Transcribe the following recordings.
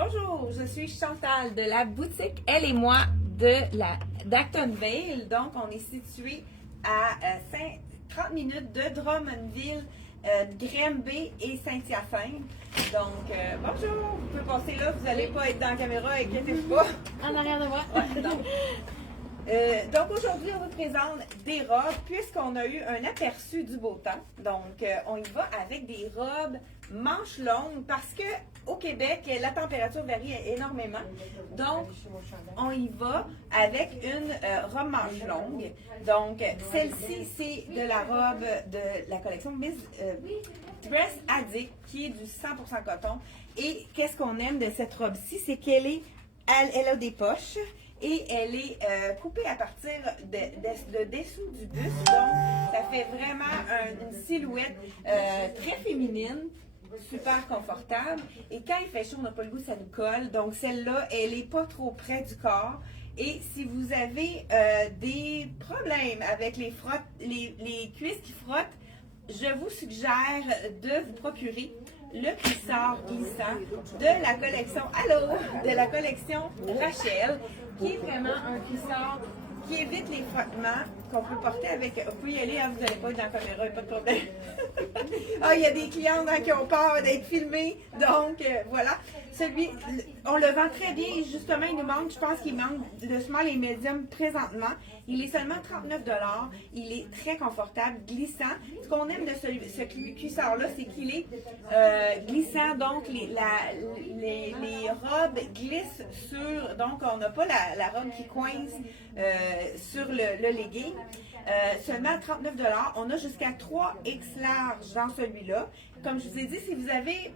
Bonjour, je suis Chantal de la boutique Elle et moi d'Actonville. Donc, on est situé à 30 minutes de Drummondville, Granby et Saint-Hyacinthe. Donc, bonjour, vous pouvez passer là, vous n'allez pas être dans la caméra, inquiétez-vous pas. En arrière de moi. Donc aujourd'hui, on vous présente des robes puisqu'on a eu un aperçu du beau temps. Donc, on y va avec des robes manches longues parce que au Québec, la température varie énormément. Donc, on y va avec une robe manche longue. Donc, celle-ci, c'est de la robe de la collection Miss Dress Addict qui est du 100% coton. Et qu'est-ce qu'on aime de cette robe-ci? C'est qu'elle a des poches. Et elle est coupée à partir de dessous du buste. Donc, ça fait vraiment une silhouette très féminine, super confortable. Et quand il fait chaud, on n'a pas le goût, ça nous colle. Donc, celle-là, elle n'est pas trop près du corps. Et si vous avez des problèmes avec les cuisses qui frottent, je vous suggère de vous procurer le cuissard glissant de la collection de la collection Rachel, qui est vraiment un cuissard qui évite les frottements, qu'on peut porter avec. Vous pouvez y aller, hein, vous n'allez pas être dans la caméra, il n'y a pas de problème. Il y a des clients qui ont peur d'être filmés, donc voilà. On le vend très bien et justement, il nous manque, je pense qu'il manque le small et medium présentement. Il est seulement 39 $. Il est très confortable, glissant. Ce qu'on aime de ce cuissard-là, c'est qu'il est glissant, donc les robes glissent sur, donc on n'a pas la robe qui coince sur le legging. Seulement 39 $. On a jusqu'à 3X large dans celui-là. Comme je vous ai dit, si vous avez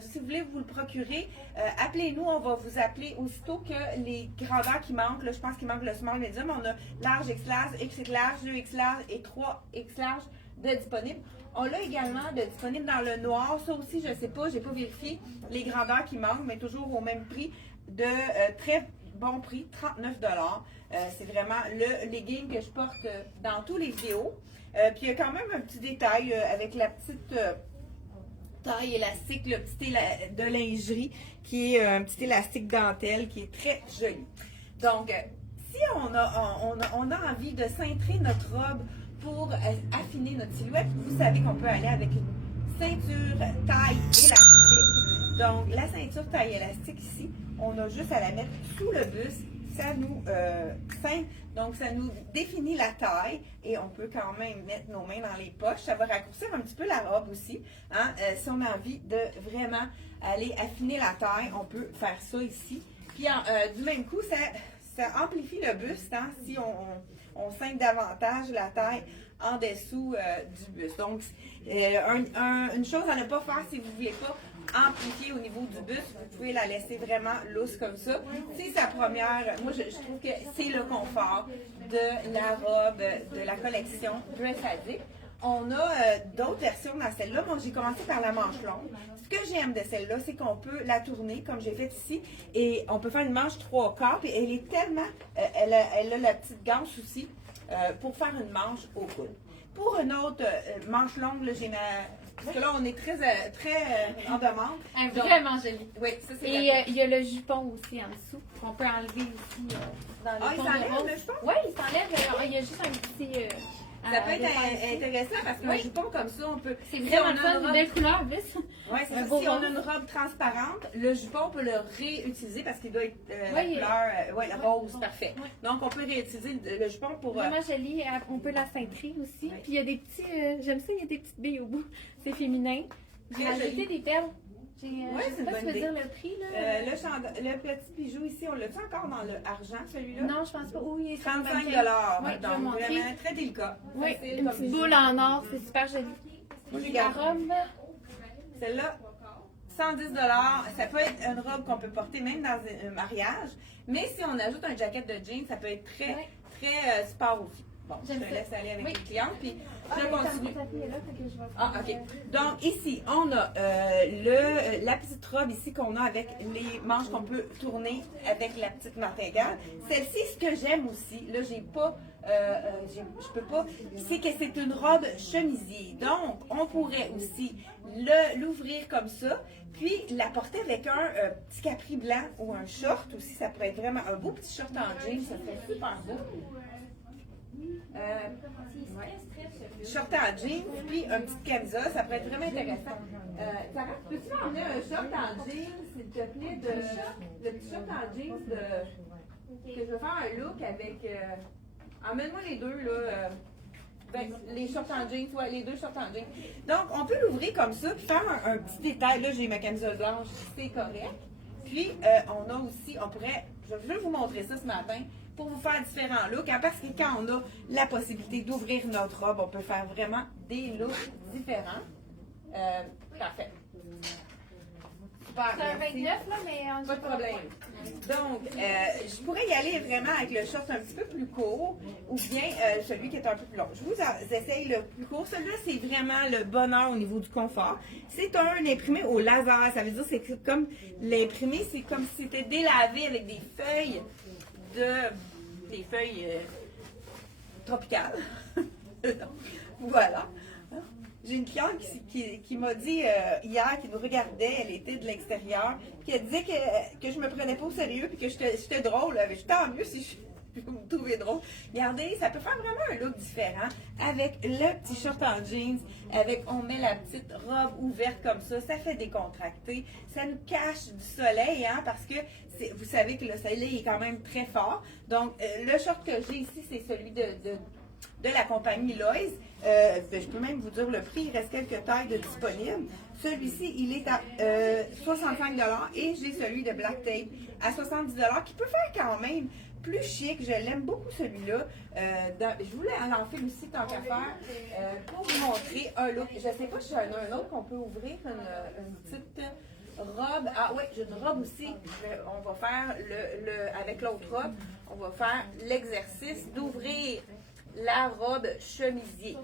si vous voulez vous le procurer, appelez-nous, on va vous appeler aussitôt que les grandeurs qui manquent. Là, je pense qu'il manque le small medium. On a large, X large, XX large, 2X large et 3X large de disponibles. On l'a également de disponible dans le noir. Ça aussi, je ne sais pas, je n'ai pas vérifié les grandeurs qui manquent, mais toujours au même prix de très bon prix, 39 $. C'est vraiment le legging que je porte dans tous les vidéos. Puis il y a quand même un petit détail avec la petite taille élastique, le petit de lingerie qui est un petit élastique dentelle qui est très joli. Donc, si on a envie de cintrer notre robe pour affiner notre silhouette, vous savez qu'on peut aller avec une ceinture taille élastique. Donc, la ceinture taille élastique ici, on a juste à la mettre sous le buste. Ça nous cintre, donc ça nous définit la taille et on peut quand même mettre nos mains dans les poches. Ça va raccourcir un petit peu la robe aussi. Hein? Si on a envie de vraiment aller affiner la taille, on peut faire ça ici. Puis du même coup, ça amplifie le buste hein, si on cintre davantage la taille en dessous du buste. Donc, une chose à ne pas faire si vous ne voulez pas amplifier au niveau du buste, vous pouvez la laisser vraiment loose comme ça. C'est sa première, moi je trouve que c'est le confort de la robe de la collection Dress Addict. On a d'autres versions dans celle-là. Moi, j'ai commencé par la manche longue. Ce que j'aime de celle-là, c'est qu'on peut la tourner, comme j'ai fait ici, et on peut faire une manche 3/4. Et elle est tellement, elle a la petite ganche aussi pour faire une manche au coude. Pour une autre manche longue, là, j'ai ma... Parce que là, on est très en demande. Vraiment joli. Oui, ça c'est. Et il y a le jupon aussi en dessous, qu'on peut enlever aussi dans le il fond s'enlève de rose. le jupon? Oui, il s'enlève. Il y a juste un petit... Ça peut être intéressant parce qu'un jupon comme ça, on peut. C'est vraiment ça, une belle couleur, plus. Oui, c'est ça. Si on a une robe transparente, le jupon, on peut le réutiliser parce qu'il doit être la couleur rose, parfait. Oui. Donc, on peut réutiliser le jupon pour. Vraiment joli. On peut la cintrer aussi. Oui. Puis, il y a des petits. J'aime ça, il y a des petites billes au bout. C'est féminin. J'ai ajouté des perles. Oui, c'est une bonne idée. Dire le prix, là. Le petit bijou ici, on l'a-tu encore dans le argent, celui-là? Non, je pense pas. Oui, 35 $. Oui, donc, vraiment très délicat. Oui, une petite boule en or, c'est super joli. Moi, j'ai la robe. Celle-là, 110 $. Ça peut être une robe qu'on peut porter même dans un mariage. Mais si on ajoute un jacket de jeans, ça peut être très sport aussi. Bon, je J'aime te ça. laisse aller avec Oui. les clientes, puis Ah, je mais continue. ta fille est là, fait que je vais Ah, prendre, ok. Donc, ici, on a la petite robe ici qu'on a avec les manches qu'on peut tourner avec la petite martingale. Celle-ci, ce que j'aime aussi, là, je peux pas, c'est que c'est une robe chemisier. Donc, on pourrait aussi l'ouvrir comme ça, puis la porter avec un petit capri blanc ou un short aussi. Ça pourrait être vraiment un beau petit short en jean, ça serait super beau. Ouais. Short en jeans, puis un petit camisole, ça pourrait être vraiment intéressant. Sarah, peux-tu m'emmener un short en jeans, s'il te plaît, le petit short en jeans que je veux faire un look avec. Emmène-moi les deux, là. Les shorts en jeans, ouais, les deux shorts en jeans. Donc, on peut l'ouvrir comme ça, puis faire un petit détail. Là, j'ai ma camisole blanche, c'est correct. Puis, on a aussi, je vais vous montrer ça ce matin, pour vous faire différents looks, hein, parce que quand on a la possibilité d'ouvrir notre robe, on peut faire vraiment des looks différents. Parfait. Super, C'est un merci. 29, là, mais on Pas de problème. Donc, je pourrais y aller vraiment avec le short un petit peu plus court ou bien celui qui est un peu plus long. Je vous essaye le plus court. Celui-là, c'est vraiment le bonheur au niveau du confort. C'est un imprimé au laser. Ça veut dire que c'est comme l'imprimé, c'est comme si c'était délavé avec des feuilles tropicales. Voilà. J'ai une cliente qui m'a dit hier, qui nous regardait, elle était de l'extérieur, puis elle disait que je me prenais pas au sérieux, puis que j'étais drôle. Mais tant mieux si vous me trouvez drôle. Regardez, ça peut faire vraiment un look différent avec le petit short en jeans, on met la petite robe ouverte comme ça fait décontracter, ça nous cache du soleil, hein, parce que vous savez que le soleil est quand même très fort. Donc, le short que j'ai ici, c'est celui de la compagnie Lois. Je peux même vous dire le prix, il reste quelques tailles de disponibles. Celui-ci, il est à 65 $ et j'ai celui de Black Tape à 70 $ qui peut faire quand même plus chic. Je l'aime beaucoup celui-là. Je voulais en faire aussi tant qu'à faire pour vous montrer un look. Je ne sais pas si j'en ai un autre qu'on peut ouvrir, une petite robe. Ah oui, j'ai une robe aussi. On va faire avec l'autre robe, on va faire l'exercice d'ouvrir la robe chemisier.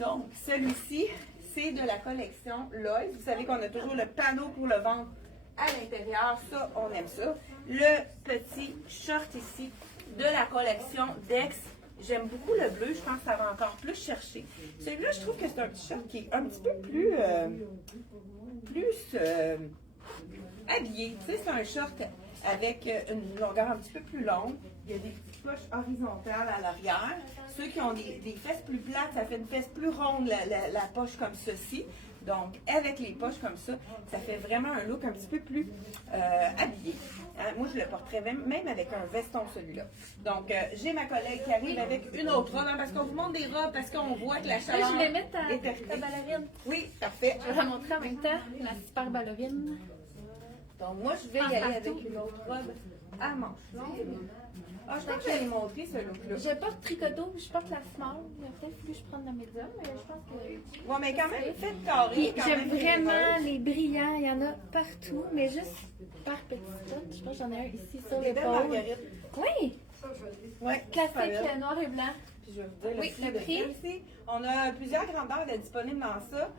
Donc, celui-ci, c'est de la collection Lois. Vous savez qu'on a toujours le panneau pour le ventre à l'intérieur. Ça, on aime ça. Le petit short ici de la collection Dex. J'aime beaucoup le bleu. Je pense que ça va encore plus chercher. Celui-là, je trouve que c'est un petit short qui est un petit peu plus habillé. Tu sais, c'est un short avec une longueur un petit peu plus longue. Il y a des petites poches horizontales à l'arrière. Ceux qui ont des fesses plus plates, ça fait une fesse plus ronde, la poche comme ceci. Donc, avec les poches comme ça, ça fait vraiment un look un petit peu plus habillé. Hein, moi, je le porterais même avec un veston, celui-là. Donc, j'ai ma collègue qui arrive avec une autre robe, hein, parce qu'on vous montre des robes, parce qu'on voit que la chaleur je vais mettre ta est ballerine. Oui, parfait. Je vais la montrer en même temps, la super ballerine. Donc, moi, je vais y aller avec une autre robe à manches longues. Ah, je pense que j'allais montrer ce look-là. Je porte tricoto, je porte la small. Il a peut-être fallu que je prenne la médium, mais je pense que... Ouais, mais quand même, faites carré. Puis quand j'aime même vraiment généreuse. les brillants, il y en a partout, mais juste par petite touch. Je pense que j'en ai un ici sur Les belles l'épaule. marguerites. Oui, Ouais, classique noir et blanc. Puis je vais vous dire Oui, prix le de prix. celle-ci. On a plusieurs grandeurs de disponibles dans ça.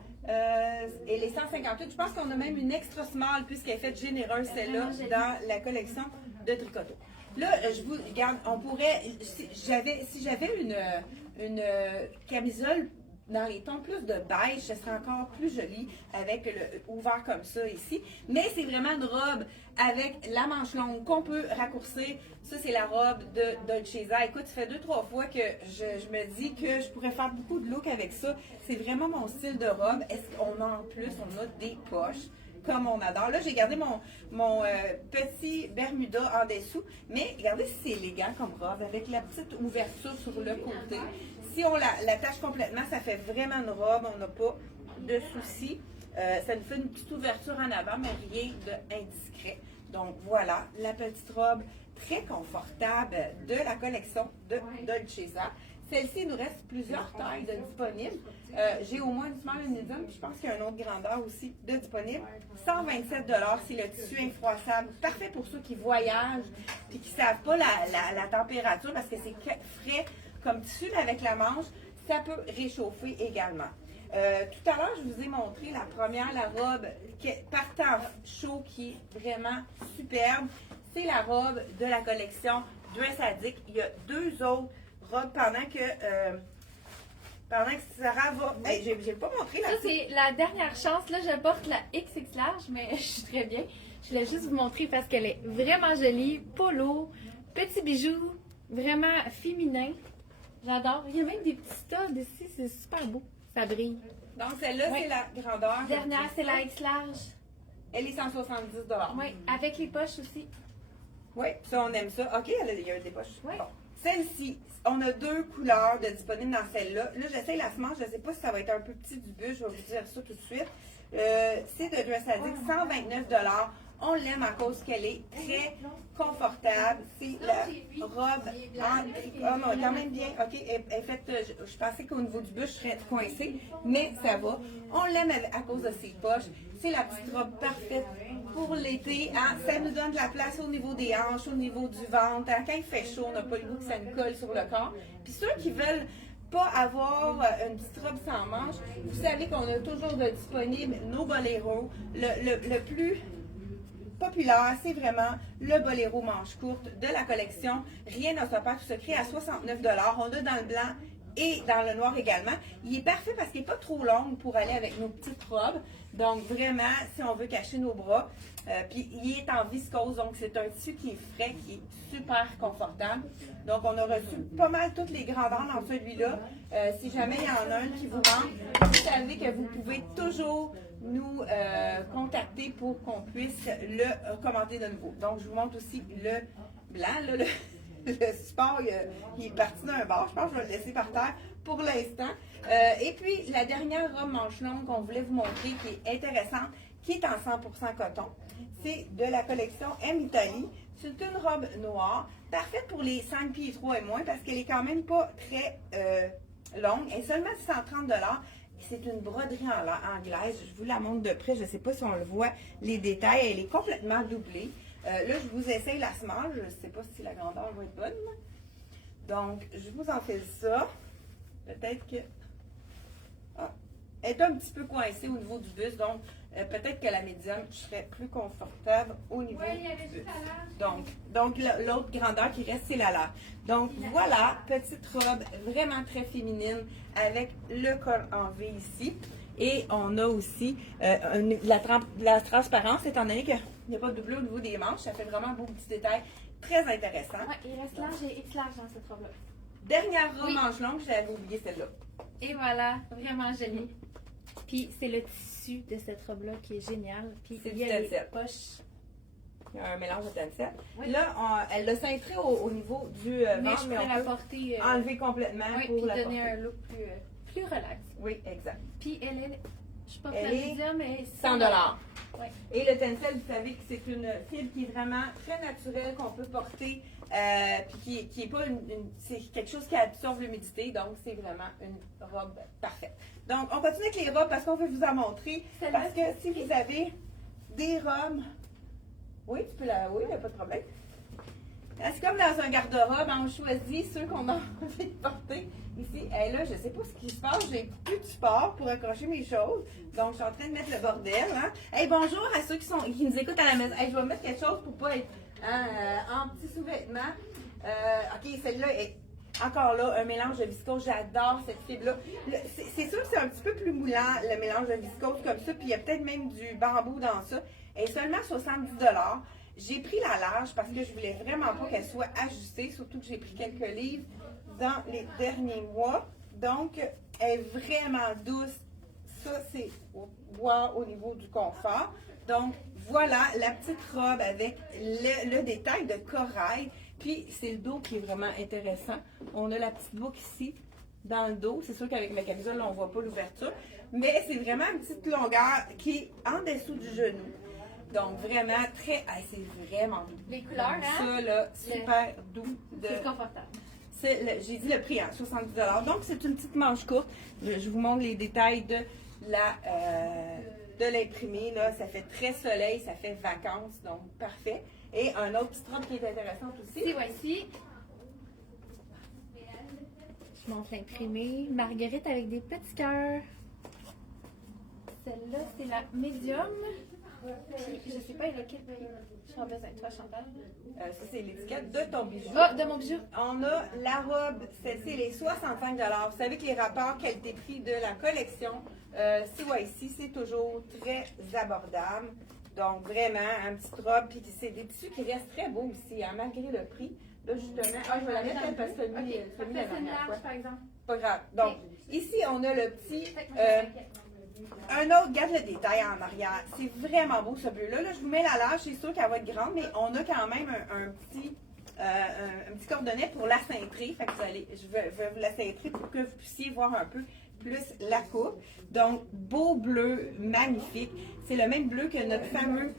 Et les 158, je pense qu'on a même une extra small puisqu'elle est faite généreuse, celle-là, dans la collection de tricoto. Là, je vous regarde, on pourrait, si j'avais une camisole dans les tons plus de beige, ce serait encore plus joli avec le ouvert comme ça ici. Mais c'est vraiment une robe avec la manche longue qu'on peut raccourcir. Ça, c'est la robe de Dolcezza. Écoute, ça fait 2-3 fois que je me dis que je pourrais faire beaucoup de look avec ça. C'est vraiment mon style de robe. Est-ce qu'on a en plus, on a des poches comme on adore. Là, j'ai gardé mon petit Bermuda en dessous, mais regardez si c'est élégant comme robe, avec la petite ouverture sur le côté. Si on l'attache complètement, ça fait vraiment une robe, on n'a pas de soucis. Ça nous fait une petite ouverture en avant, mais rien d'indiscret. Donc voilà, la petite robe très confortable de la collection de Dolcezza. Celle-ci, il nous reste plusieurs tailles de disponibles. J'ai au moins une small et une medium, puis je pense qu'il y a une autre grandeur aussi de disponible. 127 $, c'est le tissu infroissable. Parfait pour ceux qui voyagent et qui ne savent pas la température parce que c'est frais comme tissu, mais avec la manche, ça peut réchauffer également. Tout à l'heure, je vous ai montré la première, la robe partant chaud qui est vraiment superbe. C'est la robe de la collection Dress Addict. Il y a deux autres robes pendant que Sarah va... Hey, j'ai pas montré la Ça, c'est la dernière chance. Là, je porte la XX large, mais je suis très bien. Je voulais juste vous montrer parce qu'elle est vraiment jolie. Polo, petits bijoux, vraiment féminin. J'adore. Il y a même des petits studs ici, c'est super beau. Ça brille. Donc, celle-là, c'est la grandeur. Dernière, c'est la X large. Elle est 170 Oui, avec les poches aussi. Oui, ça, on aime ça. OK, il y a des poches. Oui. Bon. Celle-ci, on a deux couleurs de disponibles dans celle-là. Là, j'essaie la semence. Je ne sais pas si ça va être un peu petit du bus. Je vais vous dire ça tout de suite. C'est de Dress Addict, 129 $. On l'aime à cause qu'elle est très confortable. C'est la robe en quand même bien. OK, elle est faite, je pensais qu'au niveau du bus, je serais coincée, mais ça va. On l'aime à cause de ses poches. C'est la petite robe parfaite pour l'été. Hein? Ça nous donne de la place au niveau des hanches, au niveau du ventre. Hein? Quand il fait chaud, on n'a pas le goût que ça nous colle sur le corps. Puis ceux qui veulent pas avoir une petite robe sans manches, vous savez qu'on a toujours de disponible nos boléros. Le plus populaire, c'est vraiment le boléro manche courte de la collection Rien ne s'opère tout secret à 69 $. On l'a dans le blanc et dans le noir également. Il est parfait parce qu'il n'est pas trop long pour aller avec nos petites robes. Donc vraiment, si on veut cacher nos bras, puis il est en viscose, donc c'est un tissu qui est frais, qui est super confortable. Donc on a reçu pas mal toutes les grandeurs dans celui-là. Si jamais il y en a un qui vous manque, vous savez que vous pouvez toujours nous contacter pour qu'on puisse le commenter de nouveau. Donc je vous montre aussi le blanc, là, le support, il est parti d'un bord. Je pense que je vais le laisser par terre pour l'instant. Et puis, la dernière robe manche longue qu'on voulait vous montrer, qui est intéressante, qui est en 100% coton, c'est de la collection M Italie. C'est une robe noire, parfaite pour les 5 pieds 3 et moins, parce qu'elle est quand même pas très longue. Elle est seulement 130 $. C'est une broderie anglaise. Je vous la montre de près. Je ne sais pas si on le voit, les détails. Elle est complètement doublée. Là, je vous essaye la semence. Je ne sais pas si la grandeur va être bonne. Donc, je vous en fais ça. Peut-être que... Ah, elle est un petit peu coincée au niveau du buste. Donc, peut-être que la médium, je serais plus confortable au niveau du buste. Donc l'autre grandeur qui reste, c'est la large. Donc, voilà, petite robe vraiment très féminine avec le col en V ici. Et on a aussi la transparence, étant donné qu'il n'y a pas de bleu au niveau des manches. Ça fait vraiment un beau petit détail très intéressant. Oui, il reste large et X large dans cette robe-là. Dernière robe manche longue, j'avais oublié celle-là. Et voilà, vraiment joli. Puis c'est le tissu de cette robe-là qui est génial. Puis il y a les poches. Il y a un mélange de tencel. Oui. Là, elle l'a cintré au niveau du ventre, mais on peut la porter, enlever complètement pour la donner porter. un look plus relax. Oui, exact. Puis je porte Elle la est médium, mais 100 $. Ouais. Et le tencel, vous savez que c'est une fibre qui est vraiment très naturelle, qu'on peut porter, puis qui est pas c'est quelque chose qui absorbe l'humidité, donc c'est vraiment une robe parfaite. Donc, on continue avec les robes parce qu'on veut vous en montrer. Parce que si vous avez des robes, oui, tu peux oui, il n'y a pas de problème. C'est comme dans un garde-robe, on choisit ceux qu'on a envie de porter. Ici, et là, je ne sais pas ce qui se passe, j'ai plus de support pour accrocher mes choses. Donc, je suis en train de mettre le bordel. Hein. Hey, bonjour à ceux qui nous écoutent à la maison. Hey, je vais mettre quelque chose pour ne pas être en petits sous-vêtements. OK, celle-là est encore là, un mélange de viscose. J'adore cette fibre-là. C'est sûr que c'est un petit peu plus moulant, le mélange de viscose comme ça. Puis, il y a peut-être même du bambou dans ça. Elle est seulement 70 $. J'ai pris la large parce que je voulais vraiment pas qu'elle soit ajustée, surtout que j'ai pris quelques livres dans les derniers mois. Donc, elle est vraiment douce. Ça, c'est wow au niveau du confort. Donc, voilà la petite robe avec le détail de corail. Puis, c'est le dos qui est vraiment intéressant. On a la petite boucle ici, dans le dos. C'est sûr qu'avec ma camisole, on ne voit pas l'ouverture. Mais c'est vraiment une petite longueur qui est en dessous du genou. Donc, vraiment très... c'est vraiment doux. Les couleurs, donc, hein? ça, là, super doux. C'est confortable. J'ai dit le prix, hein, 70 $. Donc, c'est une petite manche courte. Je vous montre les détails de l'imprimé. Là, ça fait très soleil, ça fait vacances, donc parfait. Et un autre petit robe qui est intéressante aussi. Voici. Je montre l'imprimé. Marguerite avec des petits cœurs. Celle-là, c'est la médium. Puis, je sais pas, il a quel prix. Je suis en besoin de toi, Chantal. Ça, c'est l'étiquette de ton bijou. Oh, de mon bijou. On a la robe, celle-ci, elle est 65 $. Vous savez que les rapports qualité-prix de la collection CYC, c'est toujours très abordable. Donc, vraiment, un petit robe. Puis, c'est des tissus qui restent très beaux aussi, hein, malgré le prix. Là, justement, je vais la mettre elle parce que celui la dernière fois. Par exemple. Pas grave. Donc, ici, on a le petit... un autre, regarde le détail en arrière. C'est vraiment beau ce bleu-là. Là, je vous mets la large, c'est sûr qu'elle va être grande, mais on a quand même un petit cordonnet pour la cintrer. Fait que je vais vous la cintrer pour que vous puissiez voir un peu plus la coupe. Donc, beau bleu, magnifique. C'est le même bleu que notre fameux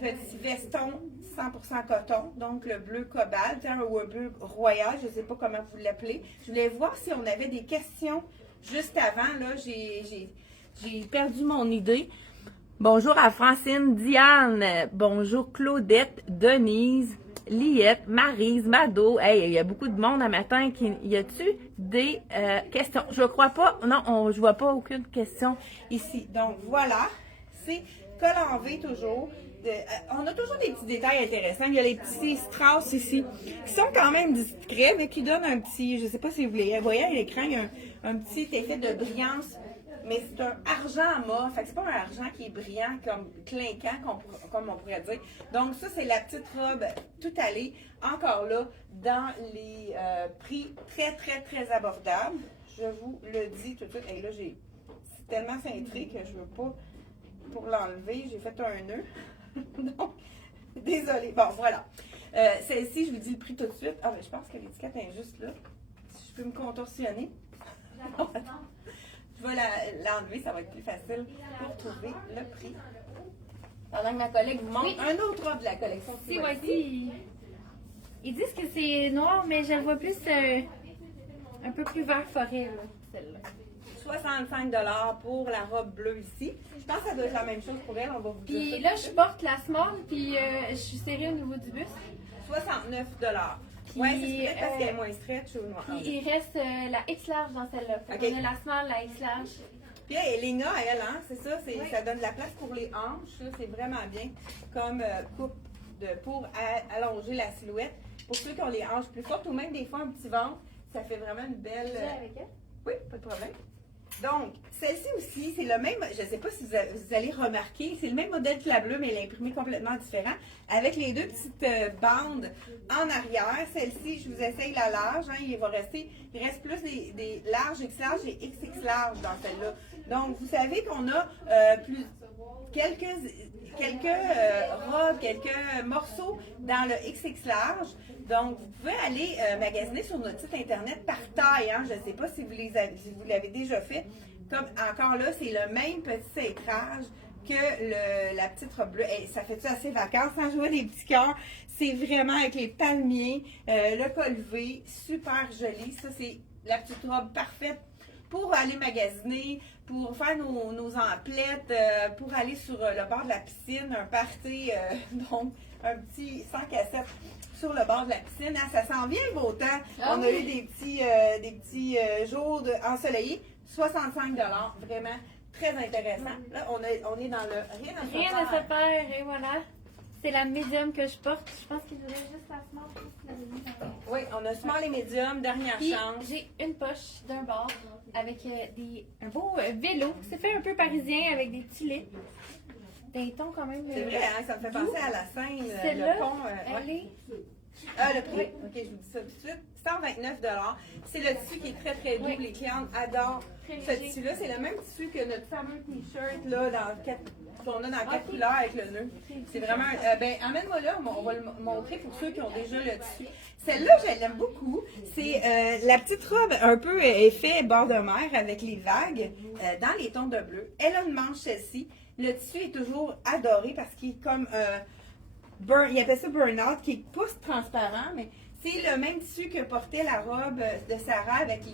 petit veston 100% coton, donc le bleu cobalt, ou un bleu royal, je ne sais pas comment vous l'appelez. Je voulais voir si on avait des questions juste avant. Là, j'ai perdu mon idée. Bonjour à Francine, Diane, bonjour Claudette, Denise, Liette, Maryse, Mado. Hey, il y a beaucoup de monde à matin. Y a-tu des questions? Je crois pas. Non, je vois pas aucune question ici. Donc voilà, c'est col en V toujours. On a toujours des petits détails intéressants. Il y a les petits strass ici, qui sont quand même discrets, mais qui donnent un petit, je ne sais pas si vous voyez à l'écran, il y a un petit effet de brillance, mais c'est un argent mauve. Fait que c'est pas un argent qui est brillant, comme clinquant, comme on pourrait dire. Donc ça, c'est la petite robe tout allée, encore là, dans les prix très, très, très abordables. Je vous le dis tout de suite. Et là, c'est tellement cintré que je ne veux pas, pour l'enlever, j'ai fait un nœud. Donc, désolée. Bon, voilà. Celle-ci, je vous dis le prix tout de suite. Ah, mais je pense que l'étiquette est juste là. Si je peux me contorsionner. Je vais l'enlever, ça va être plus facile pour trouver le prix. Pendant que ma collègue vous montre un autre robe de la collection. Si, voici. Ils disent que c'est noir, mais je le vois plus un peu plus vert forêt, là, celle-là. 65 $ pour la robe bleue ici. Je pense que ça doit être la même chose pour elle. On va vous dire. Puis là, je porte la small, puis je suis serrée au niveau du buste. 69 $. Oui, c'est peut-être parce qu'elle est moins stretch ou noire. Puis il reste la X large dans celle-là. Okay. On a la small, la X large. Puis Elena, elle, hein, c'est ça, ça donne de la place pour les hanches. C'est vraiment bien comme coupe pour allonger la silhouette. Pour ceux qui ont les hanches plus fortes ou même des fois un petit ventre, ça fait vraiment une belle... avec elle? Oui, pas de problème. Donc, celle-ci aussi, c'est le même, je ne sais pas si vous allez remarquer, c'est le même modèle que la bleue, mais elle est imprimée complètement différent, avec les deux petites bandes en arrière. Celle-ci, je vous essaye la large, hein, il reste plus des larges X large et XX large dans celle-là. Donc, vous savez qu'on a quelques robes, quelques morceaux dans le XX large. Donc, vous pouvez aller magasiner sur notre site internet par taille. Hein. Je ne sais pas si vous l'avez déjà fait. Comme encore là, c'est le même petit cintrage que la petite robe bleue. Et ça fait-tu assez vacances? Hein? Je vois des petits cœurs. C'est vraiment avec les palmiers, le col V, super joli. Ça, c'est la petite robe parfaite pour aller magasiner, pour faire nos emplettes, pour aller sur le bord de la piscine, un party, donc un petit 100 cassettes sur le bord de la piscine. Hein, ça s'en vient le beau temps. On a eu des petits jours ensoleillés. 65 $, vraiment très intéressant. Là, on est dans le rien à se Rien faire. à se faire, et voilà. C'est la médium que je porte. Je pense qu'il voulait juste la small. Oui, on a small et médium, dernière Puis, chance. j'ai une poche d'un bord avec un beau vélo. C'est fait un peu parisien avec des tulipes. D'un ton quand même. C'est vrai, hein, ça me fait penser à la Seine, Celle-là, le pont. elle est... Le prix. OK, je vous dis ça tout de suite. 129 $. C'est le tissu qui est très, très doux. Oui. Les clientes adorent Très ce léger. tissu-là. C'est le même tissu que notre fameux T-shirt là, qu'on a dans 4 couleurs avec le nœud. C'est vraiment... amène-moi là, on va le montrer pour ceux qui ont déjà le tissu. Celle-là, je l'aime beaucoup. C'est la petite robe un peu effet bord de mer avec les vagues dans les tons de bleu. Elle a une manche celle-ci. Le tissu est toujours adoré parce qu'il est comme... il appelle ça burn-out, qui est pas transparent, mais C'est le même tissu que portait la robe de Sarah avec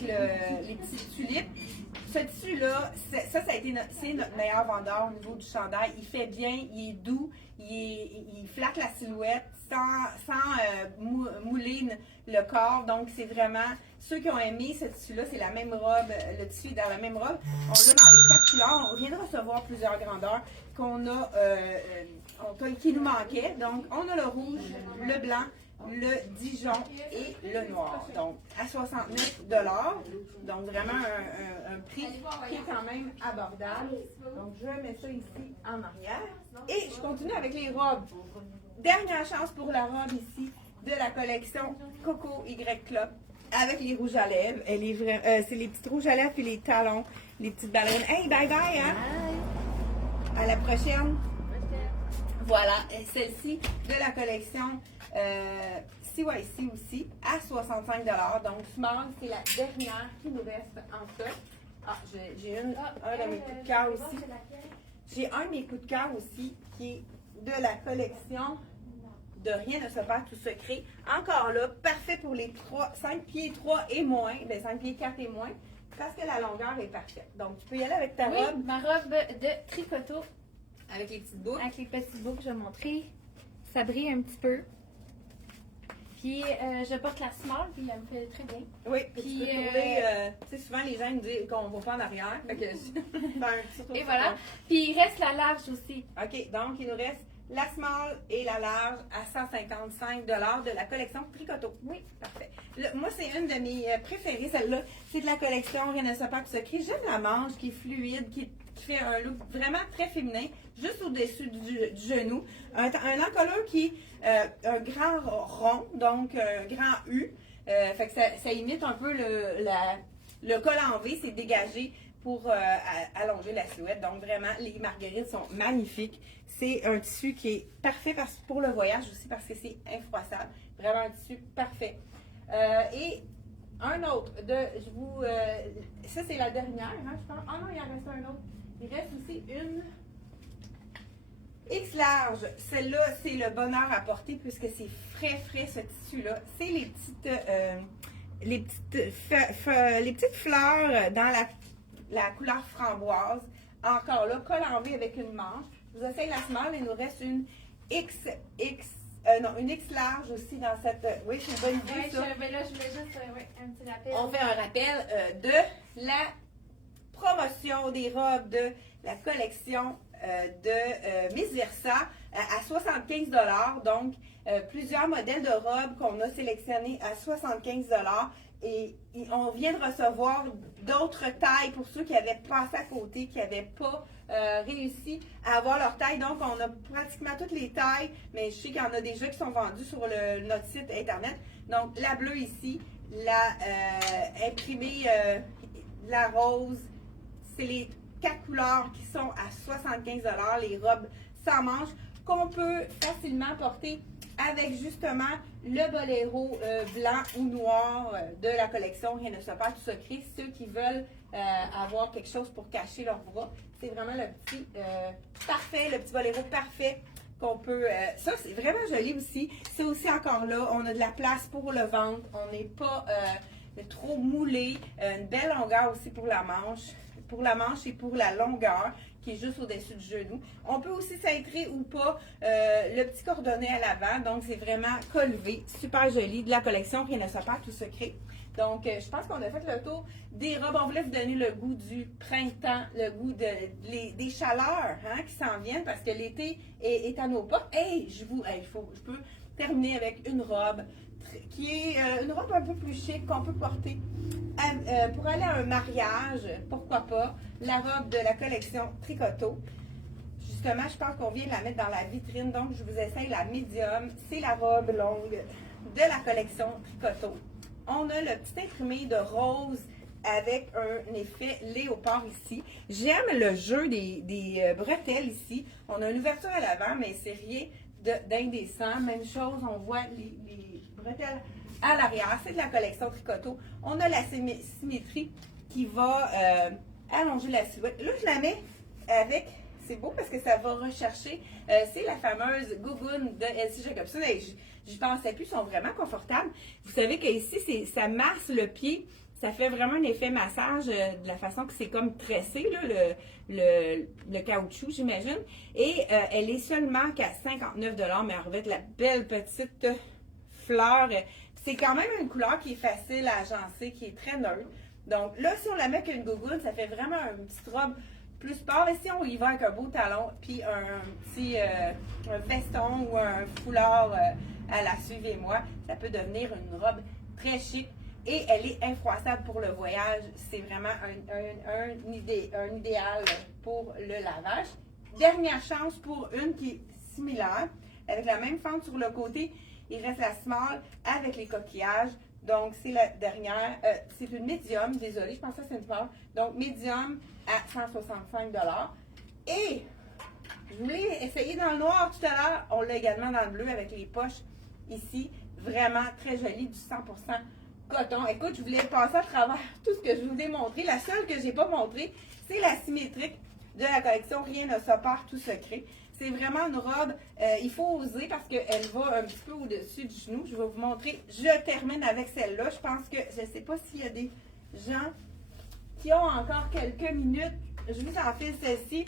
les petites tulipes. Ce tissu-là, ça a été c'est notre meilleur vendeur au niveau du chandail. Il fait bien, il est doux, il flatte la silhouette sans mouler le corps. Donc, c'est vraiment, ceux qui ont aimé ce tissu-là, c'est la même robe, le tissu est dans la même robe. On l'a dans les 4 couleurs. On vient de recevoir plusieurs grandeurs qui nous manquaient. Donc, on a le rouge, le blanc, le Dijon et le noir. Donc, à 69 $. Donc, vraiment un prix qui est quand même abordable. Donc, je mets ça ici en arrière. Et je continue avec les robes. Dernière chance pour la robe ici de la collection Coco Y Club avec les rouges à lèvres. C'est les petites rouges à lèvres et les talons, les petites ballons. Hey, bye bye, hein? À la prochaine. Voilà, celle-ci de la collection CYC aussi, à 65 $. Donc, small, c'est la dernière qui nous reste en stock. Ah, j'ai un de mes coups de cœur aussi. J'ai un de mes coups de cœur aussi qui est de la collection de Rien ne se perd, tout se crée. Encore là, parfait pour les 5 pieds 3 et moins, 5 pieds 4 et moins, parce que la longueur est parfaite. Donc, tu peux y aller avec ta robe. Ma robe de tricoteau. Avec les petites boucles. Avec les petites boucles, je vais montrer. Ça brille un petit peu. Puis, je porte la small, puis elle me fait très bien. Oui, puis tu peux trouver, tu sais, souvent les gens nous disent qu'on va pas en arrière. Fait que, et voilà. Puis, il reste la large aussi. OK, donc il nous reste la small et la large à 155 $ de la collection Tricoteau. Oui, parfait. Moi, c'est une de mes préférées, celle-là. C'est de la collection Rien ne se perd, tout se crée. J'aime la manche qui est fluide, qui fait un look vraiment très féminin, juste au-dessus du genou. Un encolure qui est un grand rond, donc un grand U. Fait que ça imite un peu le col en V, c'est dégagé pour allonger la silhouette. Donc vraiment, les marguerites sont magnifiques. C'est un tissu qui est parfait pour le voyage aussi parce que c'est infroissable. Vraiment un tissu parfait. Et un autre, ça c'est la dernière, hein, je pense. Ah non, il en reste un autre. Il reste aussi une X large. Celle-là, c'est le bonheur à porter puisque c'est frais ce tissu-là. C'est les petites fleurs dans la couleur framboise. Encore là, col en V avec une manche. Je vous essaye la small, il nous reste une une X large aussi dans cette. Oui, c'est une bonne idée. Ça. Là, je voulais juste un petit rappel. On fait un rappel de la promotion des robes de la collection de Miss Versa à 75 $. Donc, plusieurs modèles de robes qu'on a sélectionnés à 75 $. Et on vient de recevoir d'autres tailles pour ceux qui avaient passé à côté, qui n'avaient pas réussi à avoir leur taille. Donc, on a pratiquement toutes les tailles, mais je sais qu'il y en a déjà qui sont vendus sur notre site internet. Donc, la bleue ici, la imprimée, la rose, c'est les 4 couleurs qui sont à 75 $, les robes sans manches qu'on peut facilement porter avec justement le boléro blanc ou noir de la collection Rien ne se perd, tout se crée. Ceux qui veulent avoir quelque chose pour cacher leurs bras, c'est vraiment le petit parfait, le petit boléro parfait qu'on peut... ça, c'est vraiment joli aussi. C'est aussi encore là, on a de la place pour le ventre. On n'est pas trop moulé. Une belle longueur aussi pour la manche. Pour la manche et pour la longueur qui est juste au-dessus du genou. On peut aussi cintrer ou pas le petit cordonnet à l'avant. Donc, c'est vraiment collevé. Super joli. De la collection Rien ne se perd, tout se crée. Donc, je pense qu'on a fait le tour des robes. On voulait vous donner le goût du printemps, le goût des chaleurs qui s'en viennent parce que l'été est à nos portes. Hey, je peux terminer avec une robe qui est une robe un peu plus chic qu'on peut porter pour aller à un mariage, pourquoi pas, la robe de la collection Tricoteau. Justement, je pense qu'on vient de la mettre dans la vitrine, donc je vous essaye la médium. C'est la robe longue de la collection Tricoteau. On a le petit imprimé de rose avec un effet léopard ici. J'aime le jeu des bretelles ici. On a une ouverture à l'avant, mais c'est rien d'indécent. Même chose, on voit les bretelles à l'arrière. C'est de la collection Tricoteau. On a la symétrie qui va allonger la silhouette. Là, je la mets avec c'est beau parce que ça va rechercher. C'est la fameuse gougoune de Elsie Jacobson. Et j'y pensais plus, ils sont vraiment confortables. Vous savez qu'ici, ça masse le pied. Ça fait vraiment un effet massage de la façon que c'est comme tressé, là, le caoutchouc, j'imagine. Et elle est seulement qu'à 59 $, mais avec la belle petite fleur. C'est quand même une couleur qui est facile à agencer, qui est très neutre. Donc là, si on la met avec une gougoune, ça fait vraiment une petite robe plus sport. Et si on y va avec un beau talon, puis un petit un veston ou un foulard à la suivez-moi, ça peut devenir une robe très chic. Et elle est infroissable pour le voyage. C'est vraiment un idéal pour le lavage. Dernière chance pour une qui est similaire, avec la même fente sur le côté. Il reste la small avec les coquillages. Donc, c'est la dernière. C'est une médium, désolée, je pensais que c'est une small. Donc, médium à 165 $. Et je voulais essayer dans le noir tout à l'heure. On l'a également dans le bleu avec les poches ici. Vraiment très joli, du 100% coton. Écoute, je voulais passer à travers tout ce que je vous ai montré. La seule que je n'ai pas montrée, c'est la symétrique de la collection Rien ne s'opère, tout secret. C'est vraiment une robe, il faut oser parce qu'elle va un petit peu au-dessus du genou. Je vais vous montrer. Je termine avec celle-là. Je pense que, je ne sais pas s'il y a des gens qui ont encore quelques minutes. Je vous en file celle-ci.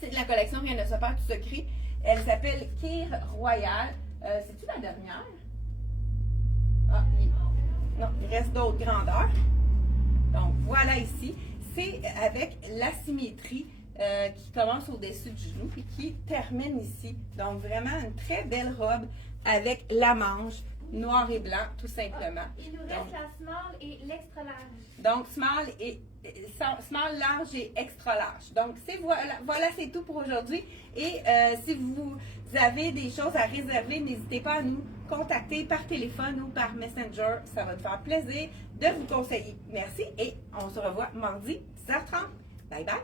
C'est de la collection Rien ne s'opère, tout secret. Elle s'appelle Kir Royal. C'est-tu la dernière? Ah, non, il reste d'autres grandeurs. Donc, voilà ici. C'est avec la symétrie qui commence au-dessus du genou et qui termine ici. Donc, vraiment une très belle robe avec la manche noir et blanc, tout simplement. Il nous reste la small et l'extra large. Donc, small, large et extra large. Donc, voilà, c'est tout pour aujourd'hui. Et si vous avez des choses à réserver, n'hésitez pas à nous contacter par téléphone ou par Messenger. Ça va nous faire plaisir de vous conseiller. Merci et on se revoit mardi 10h30. Bye bye!